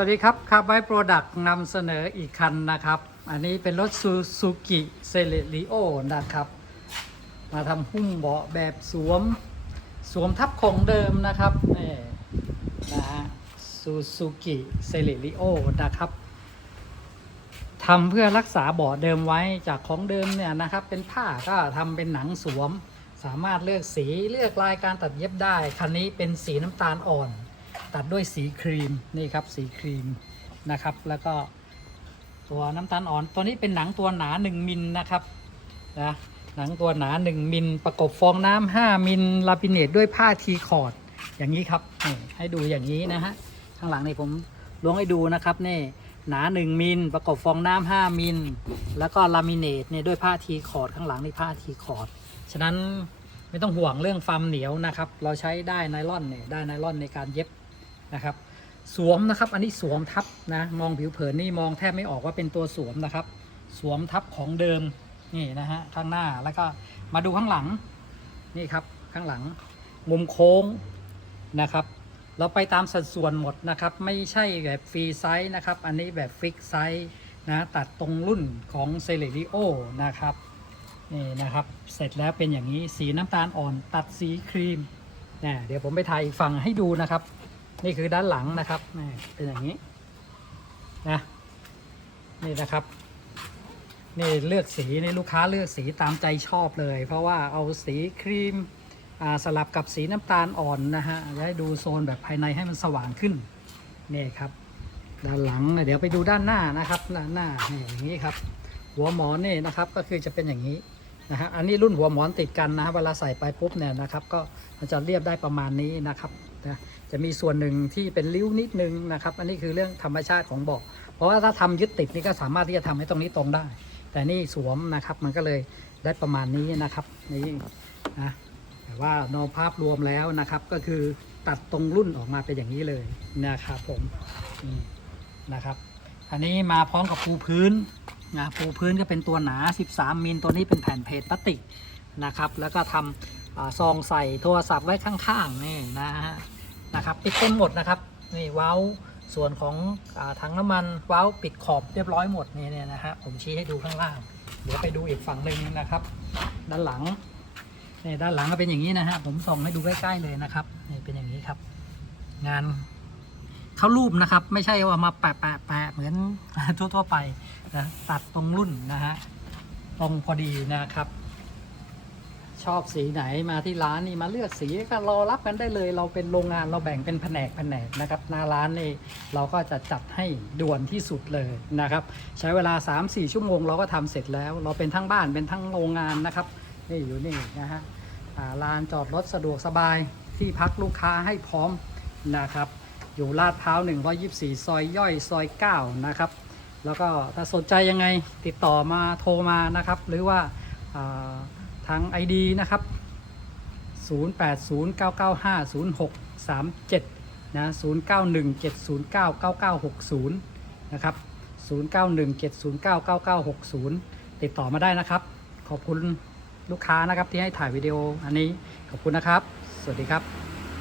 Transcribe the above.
วัสดีครับคาร์บไบโปรดักต์นำเสนออีกคันนะครับ อันนี้เป็นรถซูซูกิเซเลริโอนะครับ มาทำหุ้มเบาะแบบสวม สวมทับของเดิมนะครับนี่นะฮะซูซูกิเซเลริโอนะครับทำเพื่อรักษาเบาะเดิมไว้จากของเดิมเนี่ยนะครับ เป็นผ้าก็ทำเป็นหนังสวม สามารถเลือกสีเลือกลายการตัดเย็บได้ คันนี้เป็นสีน้ำตาลอ่อน ตัดด้วยสีครีมนี่ครับสีครีมนะครับ แล้วก็ตัวน้ำตาลอ่อนตัวนี้เป็นหนังตัวหนา 1มิลนะครับนะหนังตัวหนา 1มิลประกบฟองน้ำ5มิลลาปิเนตด้วยผ้าทีคอร์ดอย่างนี้ครับให้ดูอย่างนี้นะฮะข้างหลังนี่ผมล้วงให้ดูนะครับนี่หนา 1มิลประกบฟองน้ำ5มิลแล้วก็ลามิเนตเนี่ยด้วยผ้าทีคอร์ดข้างหลังนี่ผ้าทีคอร์ดฉะนั้นไม่ต้องห่วงเรื่องความเหนียวนะครับ เราใช้ได้ไนล่อนเนี่ยได้ไนล่อนในการเย็บ นะครับ สวมนะครับอันนี้สวมทับนะมองผิวเผินนี่มองแทบไม่ออกว่าเป็นตัวสวมนะครับ สวมทับของเดิมนี่นะฮะข้างหน้าแล้วก็มาดูข้างหลังนี่ครับข้างหลังมุมโค้งนะครับ เราไปตามสัดส่วนหมดนะครับ ไม่ใช่แบบฟรีไซส์นะครับ อันนี้แบบฟิกไซส์นะตัดตรงรุ่นของเซเลริโอนะครับนี่นะครับ เสร็จแล้วเป็นอย่างนี้สีน้ำตาลอ่อนตัดสีครีมนะเดี๋ยวผมไปถ่ายอีกฝั่งให้ดูนะครับ นี่คือด้านหลังนะครับนี่เป็นอย่างนี้นะนี่นะครับ นี่เลือกสีนี่ลูกค้าเลือกสีตามใจชอบเลย เพราะว่าเอาสีครีมสลับกับสีน้ำตาลอ่อนนะฮะจะให้ดูโซนแบบภายในให้มันสว่างขึ้นนี่ครับ ด้านหลังเดี๋ยวไปดูด้านหน้านะครับด้านหน้านี่อย่างนี้ครับ หัวหมอนนี่นะครับก็คือจะเป็นอย่างนี้นะฮะอันนี้รุ่นหัวหมอนติดกันนะเวลาใส่ไปปุ๊บเนี่ยนะครับ ก็มันจะเรียบได้ประมาณนี้นะครับ นะจะมีส่วนหนึ่งที่เป็นริ้วนิดนึงนะครับ อันนี้คือเรื่องธรรมชาติของเบาะเพราะว่าถ้าทำยึดติดนี่ก็สามารถที่จะทำให้ตรงนี้ตรงได้ แต่นี่สวมนะครับมันก็เลยได้ประมาณนี้นะครับนี่นะแต่ว่าโนภาพรวมแล้วนะครับ ก็คือตัดตรงรุ่นออกมาเป็นอย่างนี้เลยนะครับผมนี่นะครับ อันนี้มาพร้อมกับปูพื้นนะปูพื้นก็เป็นตัวหนา 13 มิลตัวนี้เป็นแผ่นเพจพลาสติกนะครับ แล้วก็ทำซองใส่โทรศัพท์ไว้ข้างๆนี่นะฮะ นะครับปิดเต็มหมดนะครับนี่ว้าส่วนของอถังน้ำมันว้าปิดขอบเรียบร้อยหมดนี่เนี่ยนะฮะผมชี้ให้ดูข้างล่าง เดี๋ยวไปดูอีกฝั่งหนึ่งนะครับ ด้านหลังนี่ด้านหลังก็เป็นอย่างนี้นะฮะผมส่องให้ดูใกล้ๆเลยนะครับนี่เป็นอย่างนี้ครับ งานเขารูปนะครับ ไม่ใช่ว่ามาแปะแปะแปะเหมือนทั่วๆไปนะตัดตรงรุ่นนะฮะตรงพอดีนะครับ ชอบสีไหนมาที่ร้านนี่มาเลือกสีก็รอรับกันได้เลย เราเป็นโรงงานเราแบ่งเป็นแผนกแผนกนะครับหน้าร้านนี่เราก็จะจัดให้ด่วนที่สุดเลยนะครับ ใช้เวลา 3-4 ชั่วโมงเราก็ทำเสร็จแล้ว เราเป็นทั้งบ้านเป็นทั้งโรงงานนะครับนี่อยู่นี่นะฮะอ่าลานจอดรถสะดวกสบายที่พักลูกค้าให้พร้อมนะครับ อยู่ลาดพร้าว 124 ซอยย่อยซอย 9 นะครับ แล้วก็ถ้าสนใจยังไงติดต่อมาโทรมานะครับ หรือว่า ทาง ID นะครับ 0809950637 นะ 0917099960 นะครับ 0917099960 ติดต่อมาได้นะครับ ขอบคุณลูกค้านะครับที่ให้ถ่ายวิดีโออันนี้ ขอบคุณนะครับ สวัสดีครับ